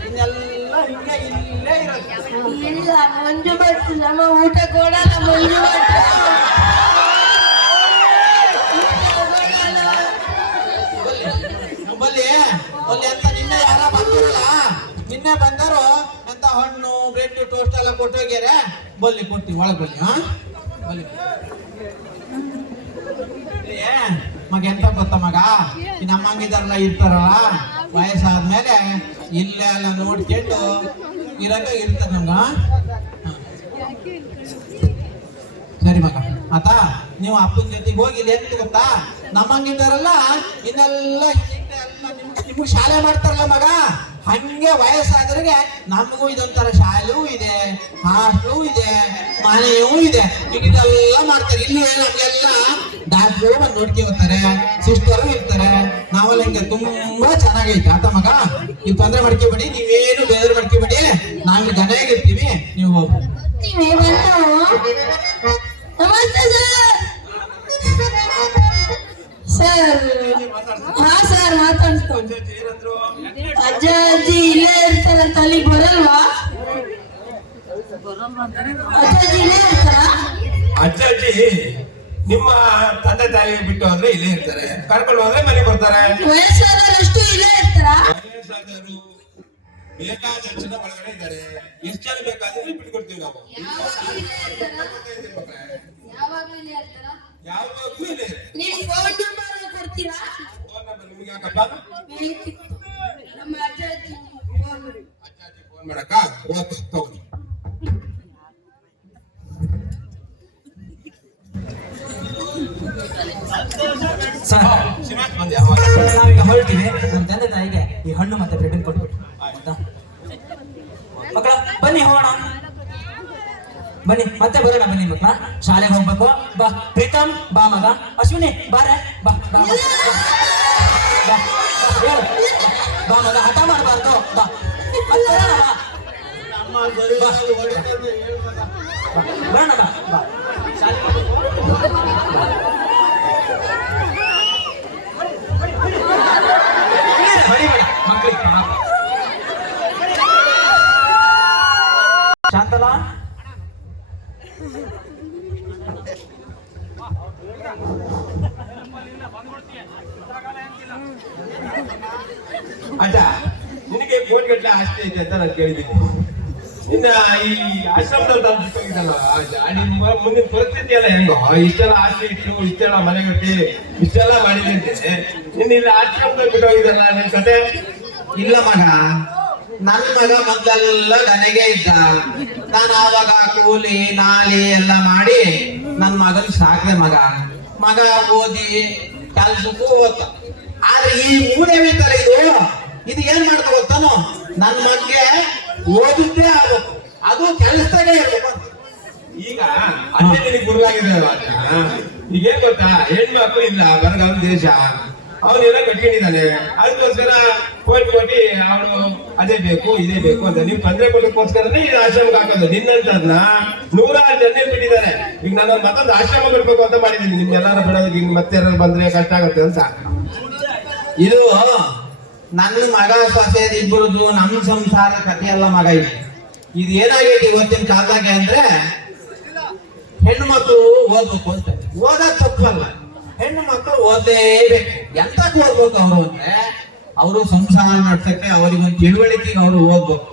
ಇನ್ನೆಲ್ಲ ಹಿಂಗೆ ಇಲ್ಲೇ ಇರೋದು. ಇಲ್ಲ ಮಂಜು ಭಟ್ರು ನಮ್ಮ ಊಟ ಕೊಡಲ್ಲ. ಮಂಜು ಭಟ್ರು ಬಲ್ಲಿ ಬಲ್ಲಿ ಅಂತ ನಿನ್ನೆ ಯಾರ ಬಂದಿರಲ್ಲ. ನಿನ್ನೆ ಬಂದರು ಅಂತ ಹಣ್ಣು ಬ್ರೆಡ್ ಟೋಸ್ಟ್ ಎಲ್ಲ ಕೊಟ್ಟೋಗ್ಯಾರ. ಬಲ್ಲಿ ಕೊಡ್ತೀವಿ ಒಳಗೆ ಬಲ್ಲಿ. ಹಾ ಬಲ್ಲಿ ಮಗ ಎಂತ ಗೊತ್ತ ಮಗ, ಈ ನಮ್ಮಂಗಿದಾರಲ್ಲ ಇರ್ತಾರಲ್ಲ ವಯಸ್ಸಾದ್ಮೇಲೆ ಇಲ್ಲೇ ಎಲ್ಲ ನೋಡ್ಕೊಂಡು ಇರಕ ಇರ್ತದ ನಮ್ಗ. ಸರಿ ಮಗ ಆತ ನೀವು ಅಪ್ಪನ ಜೊತೆಗೆ ಹೋಗಿ ಇಲ್ಲಿ ಎಂತ ಗೊತ್ತಾ, ನಮ್ಮಂಗಿದ್ದಾರಲ್ಲ ಇನ್ನೆಲ್ಲ ನಿಮ್ಗೆ ಶಾಲೆ ಮಾಡ್ತಾರಲ್ಲ ಮಗ, ಹಂಗೆ ವಯಸ್ಸಾದ್ರಿಗೆ ನಮಗೂ ಇದೊಂಥರ ಶಾಲೆಯೂ ಇದೆ, ಹಾಸ್ಟೆಲೂ ಇದೆ, ಮನೆಯೂ ಇದೆ. ಈಗ ಇದೆಲ್ಲ ಮಾಡ್ತಾರೆ. ಇಲ್ಲಿ ನಮ್ಗೆಲ್ಲ ಡಾಕ್ಟ್ರು ಬಂದು ನೋಡ್ಕೊತಾರೆ, ಸಿಸ್ಟರು ಇರ್ತಾರೆ. ನಾವೆಲ್ಲ ಹಿಂಗೆ ತುಂಬಾ ಚೆನ್ನಾಗೈತೆ ಆತ ಮಗ. ನೀವು ತೊಂದರೆ ಮಾಡ್ಕೊಬೇಡಿ, ನೀವೇನು ಬೇರೆ ಮಾಡ್ಕೊಬೇಡಿ. ನಾವು ಚೆನ್ನಾಗಿರ್ತೀವಿ, ನೀವು ಹೋಗ್ಬೋದು. ನಮಸ್ತೆ ಸರ್. ಹಾ ಸರ್ ಮಾತಾಡ್ಸ್ಕೊಂಡು. ಅಜ್ಜ ಅಜ್ಜಿ ಇಲ್ಲೇ ಇರ್ತಾರಂತ ಅಲ್ಲಿಗೆ ಬರಲ್ವಾ? ಅಜ್ಜಿ ಇಲ್ಲೇ ಇರ್ತಾರ? ಅಜ್ಜಿ ನಿಮ್ಮ ತಂದೆ ತಾಯಿ ಬಿಟ್ಟು ಹೋದ್ರೆ ಇಲ್ಲೇ ಇರ್ತಾರೆ, ಕರ್ಕೊಂಡು ಹೋದ್ರೆ ಮನೆಗೆ ಬರ್ತಾರೆ. ವಯಸ್ಸಾದವರಷ್ಟು ಇಲ್ಲೇ ಇರ್ತಾರ? ವಯಸ್ಸಾದವರು ಬೇಕಾದ ಜನ ಒಳಗಡೆ ಇದ್ದಾರೆ. ಎಷ್ಟು ಜನ ಬೇಕಾದ್ರೆ ಬಿಟ್ಕೊಡ್ತೀವಿ ನಾವು. ಯಾವಾಗ್ಲೂ ಇಲ್ಲೇ ಇರ್ತಾರ? ಯಾವಾಗ್ಲೂ ಇಲ್ಲೇ ಇರ್ತಾರೆ. ನೀವು ಫೋನ್ ನಂಬರ್ ಕೊಡ್ತೀರಾ? ಫೋನ್ ನಂಬರ್ ನಿಮ್ಗೆ ಯಾಕಪ್ಪ? ನಮ್ಮ ಅಜ್ಜ ಅಜ್ಜಿ ಅಜ್ಜಿ ಫೋನ್ ಮಾಡಕ್ಕ ಓಕೆ ತಗೊಳ್ಳಿ. ಸರ್ ನಾವೀಗ ಹೊರಡ್ತೀವಿ. ನಮ್ಮ ತಂದೆ ತಾಯಿಗೆ ಈ ಹಣ್ಣು ಮತ್ತೆ ಬ್ರೆಡ್ ಕೊಟ್ಬಿಟ್ಟು ಆಯ್ತಾ? ಮಕ್ಕಳ ಬನ್ನಿ ಹೋಗೋಣ, ಬನ್ನಿ ಮತ್ತೆ ಬರೋಣ. ಬನ್ನಿ ಮಕ್ಕಳ ಶಾಲೆಗೆ ಹೋಗ್ಬೇಕು. ಬಾ ಪ್ರೀತಮ್, ಬಾ ಮಗ. ಅಶ್ವಿನಿ ಬಾರೆ, ಬಾ ಬಾ ಬಾ ಹೇಳು. ಬಾ ಮಗ, ಹಠ ಮಾಡಬಾರ್ದು. ಬಾ ಮತ್ತೆ ಬರೋಣ, ಬಾ ಬರೋಣ, ಬಾ ಬಾ ಹೊಡಿಬೇಡ ಮಕ್ಕಳಿಗೆ. ಶಾಂತಲಾ ಅಜ್ಜ, ನಿನಗೆ ಫೋನ್ ಗಟ್ಟಲೆ ಆಸ್ತಿ ಐತೆ ಅಂತ ನಾನು ಕೇಳಿದ್ದೀನಿ. ಇನ್ನ ಈ ಆಶ್ರಮದಲ್ಲಿ ತಂದಿದ್ದಲ್ಲ ಅಜ್ಜ, ನಿಮ್ಮ ಮುಂದಿನ ಪರಿಸ್ಥಿತಿ ಎಲ್ಲ ಹೆಂಗೋ? ಇಷ್ಟೆಲ್ಲ ಆಸ್ತಿ ಇಟ್ಟು, ಇಷ್ಟೆಲ್ಲ ಮನೆ ಕಟ್ಟಿ, ಇಷ್ಟೆಲ್ಲ ಮಾಡಿದಂತೆ ನಿನ್ನ ಇಲ್ಲಿ ಆಶ್ರಮದಲ್ಲಿ ಬಿಟ್ಟೋಗಿದ್ದಲ್ಲ ನಿನ್ ಕತೆ? ಇಲ್ಲ ಮಗ, ನನ್ನ ಮಗ ಮೊದಲೆಲ್ಲ ನನಗೆ ಇದ್ದ. ನಾನು ಆವಾಗ ಕೂಲಿ ನಾಲಿ ಎಲ್ಲ ಮಾಡಿ ನನ್ನ ಮಗನ್ ಸಾಕಿದೆ. ಮಗ ಓದಿ ಕೆಲ್ಸಕ್ಕೂ ಹೋದ. ಆದ್ರೆ ಈ ಮೂರನೇ ತರ ಇದು ಏನ್ ಮಾಡ್ಕೊ ಗೊತ್ತಾನು, ನನ್ನ ಮಗ್ಗೆ ಓದಿದ್ದೇ ಆಗ್ಬೇಕು, ಅದು ಕೆಲಸದಾಗೆ ಇರ್ಬೇಕು. ಈಗ ಅದೇ ನಿನಗೆ ಗುರುವಾಗಿದೆ ಈಗ ಏನ್ ಗೊತ್ತಾ, ಹೆಣ್ಮಕ್ಳು ಇಲ್ಲ ಬರಗಾಲ ದೇಶ, ಅವನೆಲ್ಲ ಕಟ್ಕೊಂಡಿದ್ದಾನೆ. ಅದಕ್ಕೋಸ್ಕರ ಕೋಟಿ ಅವನು ಅದೇ ಬೇಕು ಇದೇ ಬೇಕು ಅಂತ ನೀವು ತೊಂದರೆ ಕೊಡೋಕ್ಕೋಸ್ಕರನೇ ಇದು ಆಶ್ರಮಕ್ಕೆ ಹಾಕೋದು. ನಿನ್ನಂತದ್ನ 100 ಜನ ಬಿಟ್ಟಿದ್ದಾರೆ. ಈಗ ನಾನು ಮತ್ತೊಂದು ಆಶ್ರಮ ಬಿಡ್ಬೇಕು ಅಂತ ಮಾಡಿದ್ದೀನಿ. ನಿಮ್ಗೆಲ್ಲಾರು ಬಿಡೋದಕ್ಕೆ ಈಗ ಮತ್ತೆ ಬಂದ್ರೆ ಕಷ್ಟ ಆಗುತ್ತೆ ಅಂತ. ಇದು ನನ್ನ ಮಗ ಸೊಸೆ ಇಬ್ಬರದು ನಮ್ಮ ಸಂಸಾರ ಕಥೆ ಅಲ್ಲ ಮಗ. ಇದು ಏನಾಗೈತಿ ಇವತ್ತಿನ ಕಾಲದಾಗೆ ಅಂದ್ರೆ, ಹೆಣ್ಣು ಮಕ್ಕಳು ಓದ್ಬೇಕು ಅಂತ. ಓದೋದ್ ತಪ್ಪಲ್ಲ, ಹೆಣ್ಣು ಮಕ್ಕಳು ಓದಲೇಬೇಕು. ಎಂತಕ್ಕೆ ಓದ್ಬೇಕು ಅವರು ಅಂದ್ರೆ, ಅವರು ಸಂಸಾರ ನಡ್ಸಕ್ಕೆ ಅವರಿಗೊಂದು ತಿಳುವಳಿಕೆಗೆ ಅವರು ಓದ್ಬೇಕು.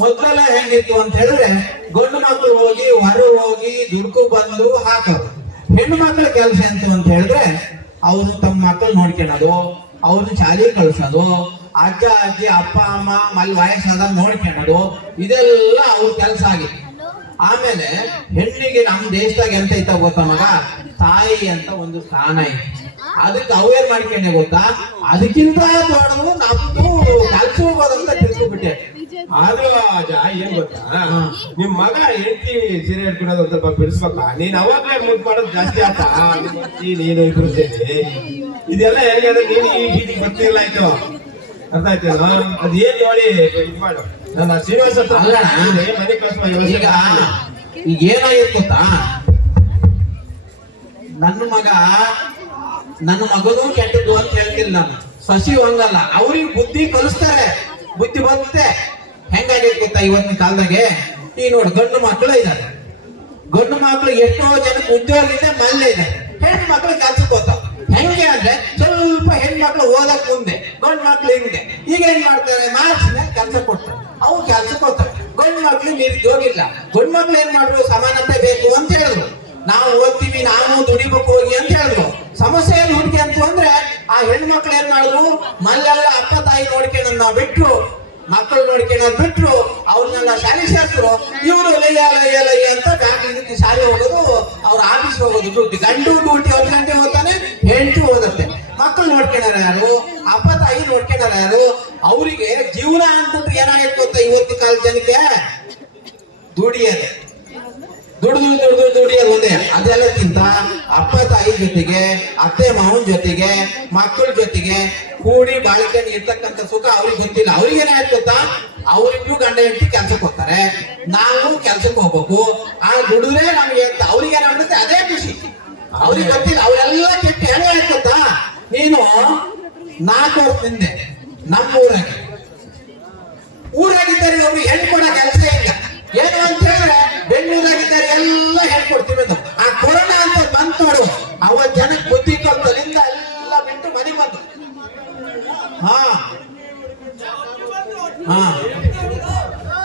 ಮೊದಲೆಲ್ಲ ಹೆಂಗಿತ್ತು ಅಂತ ಹೇಳಿದ್ರೆ, ಗಂಡು ಮಕ್ಕಳು ಹೋಗಿ ಹೊರ ಹೋಗಿ ದುಡ್ಕು ಬಂದು ಹಾಕೋರು. ಹೆಣ್ಣು ಮಕ್ಕಳ ಕೆಲಸ ಎಂತ ಅಂತ ಹೇಳಿದ್ರೆ, ಅವರು ತಮ್ಮ ಮಕ್ಕಳು ನೋಡ್ಕೊಳೋದು, ಅವ್ರನ್ನ ಶಾಲೆಗೆ ಕಳ್ಸೋದು, ಅಜ್ಜ ಅಜ್ಜಿ ಅಪ್ಪ ಅಮ್ಮ ಮಲ್ಲಿ ವಯಸ್ಸಾದ ನೋಡ್ಕೊಳೋದು, ಇದೆಲ್ಲ ಅವ್ರ ಕೆಲಸ ಆಗಿತ್ತು. ಆಮೇಲೆ ಹೆಣ್ಣಿಗೆ ನಮ್ಮ ದೇಶದಾಗ ಎಂತ ಐತ ಗೊತ್ತಾ ಮಗ, ತಾಯಿ ಅಂತ ಒಂದು ಸ್ಥಾನ ಐತಿ. ಅದಕ್ಕೆ ಅವೇರ್ ಮಾಡ್ಕೊಂಡೆ ಗೊತ್ತಾ, ಅದಕ್ಕಿಂತ ದೊಡ್ಡದು ನಮ್ದು ಕೆಲ್ಸ ಹೋಗೋದಂತ ತಿಳ್ಕೊಬಿಟ್ಟೆ. ಆದ್ರೂ ಅಜ್ಜ ಏನ್ ಗೊತ್ತಾ, ನಿಮ್ ಮಗ ಹೆಂಡತಿ ಸೀರೆ ಹಿಡ್ಕೊಳೋದು ಒಂದ್ ಸ್ವಲ್ಪ ಬಿಡಿಸ್ಬೇಕ. ನೀನ್ ಅವಾಗ್ಲೇ ಮುದ್ ಮಾಡೋದು ಜಾಸ್ತಿ ಆತ. ನೀನು ಇಬ್ರು ಸೇರಿ ಇದೆಲ್ಲ ಹೇಗೆ ಅಂದ್ರೆ ನೀನು ಈ ಬೀದಿಗೆ ಬರ್ತಿರ್ಲ ಆಯ್ತು. ಅರ್ಥ ಆಯ್ತೇನೋ? ಅದೇನ್ ನೋಡಿ ಇದ್ ಮಾಡು. ನನ್ನ ಶ್ರೀನಿವಾಸ ಹತ್ರ ಅಲ್ಲ, ಮನೆ ಕಳಿಸುವ ವ್ಯವಸ್ಥೆ. ಈಗ ಏನಾಗಿತ್ತು ಗೊತ್ತಾ, ನನ್ನ ಮಗನೂ ಕೆಟ್ಟದ್ದು ಅಂತ ಹೇಳ್ತಿಲ್ಲ ನಾನು. ಸಸಿ ಹಂಗಲ್ಲ, ಅವ್ರಿಗೆ ಬುದ್ಧಿ ಕಲಿಸ್ತಾರೆ, ಬುದ್ಧಿ ಬರುತ್ತೆ. ಹೆಂಗಾಗೈತೆ ಗೊತ್ತಾ ಇವತ್ತಿನ ಕಾಲದಾಗೆ, ಈ ನೋಡಿ ಗಂಡು ಮಕ್ಕಳು ಇದ್ದಾರೆ. ಗಂಡು ಮಕ್ಕಳು ಎಷ್ಟೋ ಜನಕ್ಕೆ ಉದ್ಯೋಗ ಇದೆ, ಮಲ್ಲೆ ಇದೆ. ಹೆಣ್ಣು ಮಕ್ಕಳು ಕೆಲ್ಸಕ್ಕೆ ಹೋಗ್ತಾವ. ಹೆಂಗೆ ಅಂದ್ರೆ ಸ್ವಲ್ಪ ಹೆಣ್ಮಕ್ಳು ಓದಕ್ ಮುಂದೆ, ಗಂಡು ಮಕ್ಳು ಹಿಂಗೆ. ಈಗ ಏನ್ ಮಾಡ್ತಾರೆ, ಮಾರ್ಕ್ಸ್ ಮೇಲೆ ಕೆಲಸ ಕೊಡ್ತಾರೆ, ಅವು ಕೆಲ್ಸಕ್ಕೆ ಹೋಗ್ತಾರೆ. ಗಂಡು ಮಕ್ಳು ನಿರುದ್ಯೋಗ ಇಲ್ಲ. ಗಂಡು ಮಕ್ಳು ಏನ್ ಮಾಡಿದ್ರು, ಸಮಾನತೆ ಬೇಕು ಅಂತ ಹೇಳಿದ್ರು. ನಾವು ಓದ್ತೀವಿ, ನಾವು ದುಡಿಬೇಕು ಹೋಗಿ ಅಂತ ಹೇಳಿದ್ರು. ಸಮಸ್ಯೆ ಏನ್ ಹುಡುಕಿ ಅಂತ ಅಂದ್ರೆ, ಆ ಹೆಣ್ಣು ಮಕ್ಳು ಏನ್ ಮಾಡಿದ್ರು, ಮಲ್ಲೆಲ್ಲ ಅಪ್ಪ ತಾಯಿ ನೋಡ್ಕೊಳ್ಳೋದನ್ನ ಬಿಟ್ರು, ಮಕ್ಕಳು ನೋಡ್ಕೊಳ್ಳೋದ್ ಬಿಟ್ರು, ಅವ್ರನ್ನೆಲ್ಲ ಶಾಲೆ ಸೇರಿದ್ರು. ಇವರು ಲಯ್ಯ ಅಂತ ಬ್ಯಾಂಕ್ ಶಾಲೆ ಹೋಗೋದು, ಅವ್ರ ಆಫೀಸ್ ಹೋಗೋದು. ಡ್ಯೂಟಿ, ಗಂಡು ಡ್ಯೂಟಿ 1 ಗಂಟೆ ಹೋಗ್ತಾನೆ, ಹೆಂಡತಿ ಓದತ್ತೆ. ಮಕ್ಕಳು ನೋಡ್ಕೊಳ್ಳೋರು ಯಾರು, ಅಪ್ಪ ತಾಯಿ ನೋಡ್ಕೊಳ್ಳೋರು ಯಾರು? ಅವರಿಗೆ ಜೀವನ ಅಂದ್ಬಿಟ್ಟು ಏನಾಗಿತ್ತು ಗೊತ್ತಾ ಇವತ್ತಿನ ಕಾಲ ಜನಕ್ಕೆ, ದುಡಿಯೋದೆ, ದುಡಿಯೋದು ಒಂದೇ. ಅದೆಲ್ಲಕ್ಕಿಂತ ಅಪ್ಪ ತಾಯಿ ಜೊತೆಗೆ, ಅತ್ತೆ ಮಾವನ ಜೊತೆಗೆ, ಮಕ್ಕಳ ಜೊತೆಗೆ ಕೂಡಿ ಬಾಳಿಕೆ ಇರ್ತಕ್ಕಂಥ ಸುಖ ಅವ್ರಿಗೆ ಗೊತ್ತಿಲ್ಲ. ಅವ್ರಿಗೆ ಏನಾಯ್ತು ಗೊತ್ತಾ, ಅವ್ರಿಬ್ರು ಗಂಡ ಹೆಂಡತಿ ಕೆಲ್ಸಕ್ಕೆ ಹೋಗ್ತಾರೆ, ನಾವು ಕೆಲ್ಸಕ್ಕೆ ಹೋಗ್ಬೇಕು. ಆ ದುಡಿದ್ರೆ ನಮ್ಗೆ ಅಂತ ಅವ್ರಿಗೆ ಏನಾಗುತ್ತೆ, ಅದೇ ಖುಷಿ. ಅವ್ರಿಗೆ ಗೊತ್ತಿಲ್ಲ. ಅವರೆಲ್ಲ ಕೆಟ್ಟ ಹೆಣೆ ಆಯ್ತು ಗೊತ್ತಾ. ನೀನು 4 ವರ್ಷ ಹಿಂದೆ ನಮ್ಮ ಊರಾಗಿದ್ದಾರೆ, ಅವ್ರಿಗೆ ಹೆಣ್ಣು ಕೊಡೋ ಕೆಲಸ ಇಲ್ಲ. ಏನು ಅಂತ ಹೇಳಿದ್ರೆ, ಬೆಂಗಳೂರಾಗಿದ್ದಾರೆ ಎಲ್ಲ ಹೇಳ್ಕೊಡ್ತೀವಿ ಅಂತ. ಆ ಕೊರೋನಾ ಅಂತ ಬಂತು ನೋಡು, ಅವ ಜನಕ್ಕೆ ಬುದ್ಧಿ ಕಲ್ತಲಿಂದ ಎಲ್ಲ ಬಿಟ್ಟು ಮನೆ ಬಂತು. ಹಾ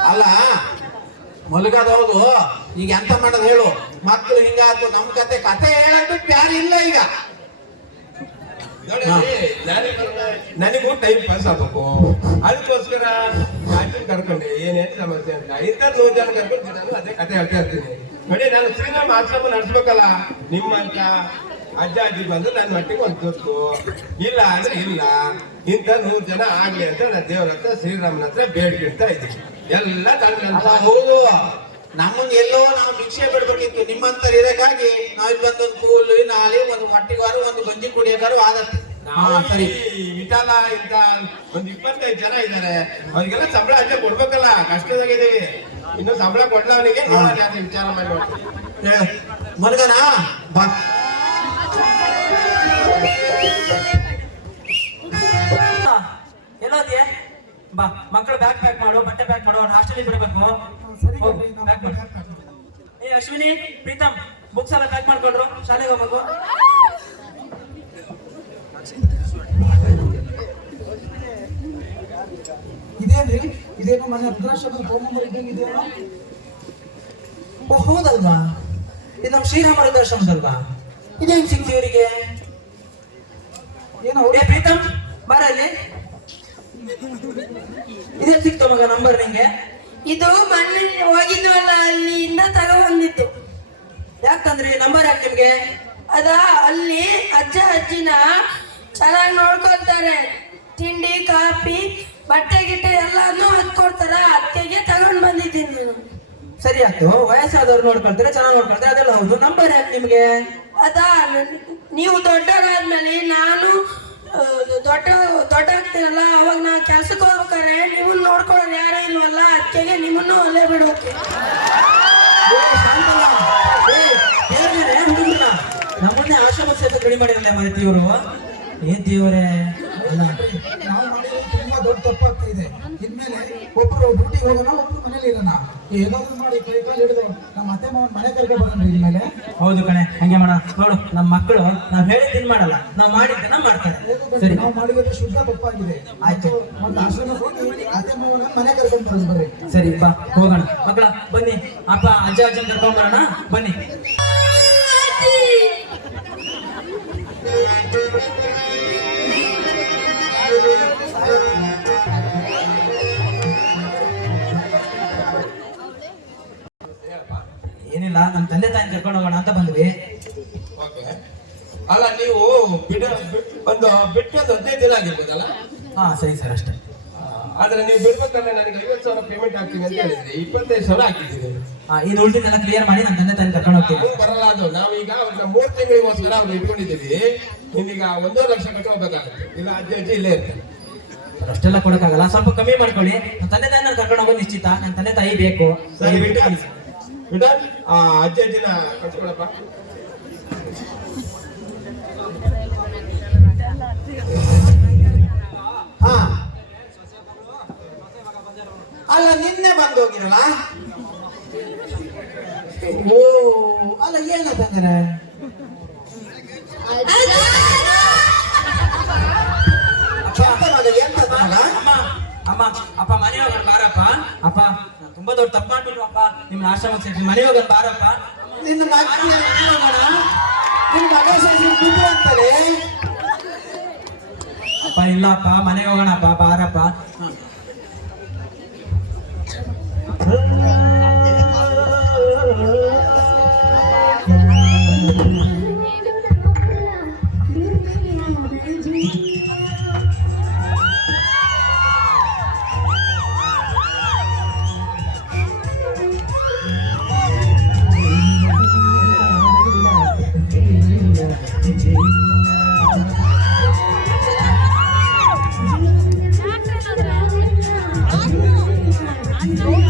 ಅಲ್ಲ ಮಲಗದೌದು. ಈಗ ಎಂತ ಮಾಡೋದು ಹೇಳು, ಮಕ್ಕಳು ಹಿಂಗಾಯ್ತು, ನಮ್ ಕತೆ ಹೇಳಕ್ ಯಾರು ಇಲ್ಲ ಈಗ. ನನಗೂ ಟೈಮ್ ಪಾಸ್ ಆಗ್ಬೇಕು, ಅದಕ್ಕೋಸ್ಕರ ಕರ್ಕೊಂಡೆ. ಏನೇನು ಸಮಸ್ಯೆ ಅಂತ ಇಂಥ 100 ಜನ ಕರ್ಕೊಂಡು ನಾನು ಅದೇ ಕತೆ ಹೇಳ್ತಾ ಇರ್ತೀನಿ. ನೋಡಿ, ನಾನು ಶ್ರೀರಾಮ ಆಶ್ರಮ ನಡೆಸ್ಬೇಕಲ್ಲ, ನಿಮ್ಮಂತ ಅಜ್ಜ ಅಜ್ಜಿ ಬಂದು ನನ್ನ ಮಟ್ಟಿಗೆ ಒಂದು ಗೊತ್ತು. ಇಲ್ಲ ಅಂದ್ರೆ ಇಲ್ಲ, ಇಂಥ 100 ಜನ ಆಗ್ಲಿ ಅಂತ ನಾನು ದೇವ್ರ ಹತ್ರ ಶ್ರೀರಾಮನ ಹತ್ರ ಬೇಡ್ಕಿಡ್ತಾ ಇದ್ದೀನಿ. ಎಲ್ಲ ಹೌದು, ನಮ್ಮನ್ನ ಎಲ್ಲೋ ನಾವು ಭಿಕ್ಷೆ ಬಿಡ್ಬೇಕಿತ್ತು. ನಿಮ್ಮಂತರ ಇರಕ್ಕಾಗಿ ನಾವ್ ಬಂದೊಂದು ಕೂಲು ನಾಳೆ ಒಂದು ಮಟ್ಟಿಗಾರು ಒಂದು ಗಂಜಿ ಕುಡಿಯೋಕಾರು ಆದತ್ತೆ. ಸರಿ, ವಿಠಾಲ ಇಂತ ಒಂದು 25 ಜನ ಇದ್ದಾರೆ, ಅವ್ರಿಗೆಲ್ಲ ಸಂಬಳ ಅಷ್ಟೇ ಕೊಡ್ಬೇಕಲ್ಲ. ಕಷ್ಟದಾಗಿದ್ದೀವಿ, ಇನ್ನು ಸಂಬಳ ಕೊಡ್ಲ ಅವನಿಗೆ ವಿಚಾರ ಮಾಡಿ ಮನಗನ ಬಾ. ಎಲ್ಲೋದ್ಯೆ ಬಾ, ಮಕ್ಕಳು ಬ್ಯಾಗ್ ಪ್ಯಾಕ್ ಮಾಡು, ಬಟ್ಟೆ ಪ್ಯಾಕ್ ಮಾಡು, ಅವ್ರು ಹಾಸ್ಟೆಲ್ ಬಿಡಬೇಕು. ಏ ಅಶ್ವಿನಿ, ಪ್ರೀತಮ್, ಬುಕ್ಸ್ ಎಲ್ಲ ಪ್ಯಾಕ್ ಮಾಡ್ಕೊಂಡ್ರು, ಶಾಲೆಗೆ ಹೋಗ್ಬೇಕು. ಇದೇನ್ರಿ, ಇದೇನು ಮನೆ ರುದ್ರಾಶ್ರಮ ತಗೊಂಡ್ಬಂದ್ರೆ ಇದ್ದಂಗಿದೆಯಲ್ಲ? ಹೌದಲ್ವಾ, ಇದು ನಮ್ಮ ಶ್ರೀರಾಮ ರುದ್ರಾಶ್ರಮದಲ್ವಾ? ಇದೇನ್ ಸಿಕ್ತಿ ಇವರಿಗೆ? ಏನೋ ಏ ಪ್ರೀತಮ್, ಬಾರ ಅಲ್ಲಿ. ಇದೇ ಸಿಕ್ತ ಮಗ ನಂಬರ್ ನಿಂಗೆ? ಇದು ಮೊನ್ನೆ ಹೋಗಿದ್ವಲ್ಲ, ಅಲ್ಲಿಂದ ತಗೊಂಡ್ಬಂದಿತ್ತು. ಯಾಕಂದ್ರಿ ನಂಬರ್ ಯಾಕೆ ನಿಮ್ಗೆ? ಅದ ಅಲ್ಲಿ ಅಜ್ಜ ಅಜ್ಜಿನ ಚೆನ್ನಾಗಿ ನೋಡ್ಕೊಳ್ತಾರೆ. ತಿಂಡಿ, ಕಾಫಿ, ಬಟ್ಟೆ ಗಿಟ್ಟೆ ಎಲ್ಲಾನು ಹತ್ಕೊಡ್ತಾರ. ಅದಕ್ಕೆ ತಗೊಂಡ್ ಬಂದಿದ್ದೀನಿ ನಾನು. ಸರಿ ಆಯ್ತು, ವಯಸ್ಸಾದವ್ರು ನೋಡ್ಕೊಳ್ತಾರೆ, ಚೆನ್ನಾಗಿ ನೋಡ್ಕೊಳ್ತಾರೆ, ಅದೆಲ್ಲ ಹೌದು. ನಂಬರ್ ಯಾಕೆ ನಿಮ್ಗೆ? ಅದ ನೀವು ದೊಡ್ಡವರಾದ್ಮೇಲೆ ನಾನು ದೊಡ್ಡಾಗ್ತೀರಲ್ಲ, ಅವಾಗ ನಾ ಕೆಲ್ಸಕ್ಕೆ ಹೋಗ್ಬೇಕಾರೆ ನಿಮ್ಮನ್ನ ನೋಡ್ಕೊಳ್ಳೋರು ಯಾರು ಇಲ್ವಲ್ಲ, ಅದಕ್ಕೆ ನಿಮ್ಮನ್ನು ಅಲ್ಲೇ ಬಿಡ್ಬೇಕು. ನಮ್ಮನ್ನೇ ಆಶ್ರಮ ಸೇತ ಕಡಿಮೆ ಮಾಡಿರಲ್ಲ ಮರಿತಿ ಇವರು. ಏನ್ ದೇವರೇ, ನಾವು ಮಾಡಿರೋದು ತುಂಬಾ ದೊಡ್ಡ ತಪ್ಪಾಗ್ತಾ ಇದೆ. ಇನ್ಮೇಲೆ ಒಬ್ರು ಡ್ಯೂಟಿಗೆ ಹೋಗೋಣ, ಒಬ್ರು ಮನೇಲಿ ಇರೋಣ. ಏನಾದ್ರು ಮಾಡಿ ಕೈ ಕಾಲು ಹಿಡಿದು ನಮ್ಮ ಅತ್ತೆ ಮಾವನ ಮನೆ ಕರ್ಕೊಂಡು ಬರೋಣ ಇನ್ಮೇಲೆ. ಹೌದು ಕಣೆ, ಹಂಗೆ ಮಾಡ. ನೋಡು ನಮ್ಮ ಮಕ್ಕಳು ನಾವ್ ಹೇಳಿದ್ದನ್ ಮಾಡಲ್ಲ, ನಾವ್ ಮಾಡಿದ್ದನ್ನ ಮಾಡ್ತಾರೆ. ಸರಿ, ನಾವು ಮಾಡಿರೋದು ಶುದ್ಧ ತಪ್ಪಾಗಿದೆ. ಆಯ್ತು. ಮತ್ತೆ ಆಶ್ರಮ ಹೋಗಿ ಅತ್ತೆ ಮಾವನ ಮನೆ ಕರ್ಕೊಂಡು ಬರೋದು ಬರ್ರಿ. ಸರಿ ಬಾ ಹೋಗೋಣ. ಮಕ್ಕಳ ಬನ್ನಿ, ಅಪ್ಪ ಅಜ್ಜ ಅಜ್ಜನ್ ಕರ್ಕೊಂಡ್ ಬರೋಣ ಬನ್ನಿ. ಏನಿಲ್ಲ, ನಮ್ಮ ತಂದೆ ತಾಯಿನ ಕರ್ಕೊಂಡು ಹೋಗೋಣ ಅಂತ ಬಂದ್ವಿ. ಓಕೆ. ಅಲ್ಲ ನೀವು ಒಂದು 15 ದಿನ ಆಗಿರ್ಬೋದಲ್ಲ? ಹಾ ಸರಿ ಸರ್, ಅಷ್ಟೇ. ಆದ್ರೆ ನೀವು ಬಿಡ್ಬೇಕಂದ್ರೆ ನನಗೆ 50,000 ಪೇಮೆಂಟ್ ಹಾಕ್ತೀನಿ ಅಂತ ಹೇಳಿದ್ರಿ. 25,000 ಹಾಕಿದ್ದೀವಿ. ಇನ್ನು ಉಳಿದಿದ್ದೆಲ್ಲ ಕ್ಲಿಯರ್ ಮಾಡಿ ನಮ್ಮ ತಂದೆ ತಾಯಿನ ಕರ್ಕೊಂಡು ಹೋಗ್ತೀವಿ. ಅವ್ನು ಬರಲ್ಲ. ಅದು ನಾವೀಗ ಅವ್ರನ್ನ 3 ತಿಂಗಳಿಗೋಸ್ಕರ ಅವ್ರು ಇಟ್ಕೊಂಡಿದ್ದೀವಿ. ನಿಮೀಗ 1.5 ಲಕ್ಷ ಕಟ್ಕೋಬೇಕಾಗುತ್ತೆ. ಇಲ್ಲ ಅಜ್ಜಿ ಅಜ್ಜಿ ಇಲ್ಲೇ ಇರ್ತಾರೆ. ಅಷ್ಟೆಲ್ಲ ಕೊಡಕ್ಕಾಗಲ್ಲ, ಸ್ವಲ್ಪ ಕಮ್ಮಿ ಮಾಡ್ಕೊಳ್ಳಿ. ನನ್ನ ತಂದೆ ತಾಯಿನ ಕರ್ಕೊಂಡು ಹೋಗೋದು ನಿಶ್ಚಿತ. ನನ್ನ ತಂದೆ ತಾಯಿ ಬೇಕು. ಸರಿ ಬಿಟ್ಟು ಬಿಡ ಅಜ್ಜಿ ಅಜ್ಜಿನ ಕಟ್ಕೊಳಪ್ಪ. ಹಾ ಅಲ್ಲ, ನಿನ್ನೆ ಬಂದು ಹೋಗಿರಲ್ಲ? ಓ ಅಲ್ಲ, ಏನಂತಂದ್ರೆ ಅಮ್ಮ ಅಪ್ಪ ಮನೆ ಹೋಗೋಣ ಬಾರಪ್ಪ. ಅಪ್ಪ ನಾನು ತುಂಬಾ ದೊಡ್ಡ ತಪ್ಪು ಮಾಡ್ಬಿಟ್ಟು ಅಪ್ಪ, ನಿಮ್ಮ ಆಶ್ರಮಕ್ಕೆ ಸೇರಿ ಮನೆ ಹೋಗೋಣ ಬಾರಪ್ಪ. ನಿನ್ನ ಮಗ ನಿನ್ನ ಮಗ ಬಿದ್ದು ಅಂತಾರೆ. ಅಪ್ಪ ಇಲ್ಲಪ್ಪ, ಮನೆಗೆ ಹೋಗೋಣಪ್ಪ ಬಾರಪ್ಪ. I'm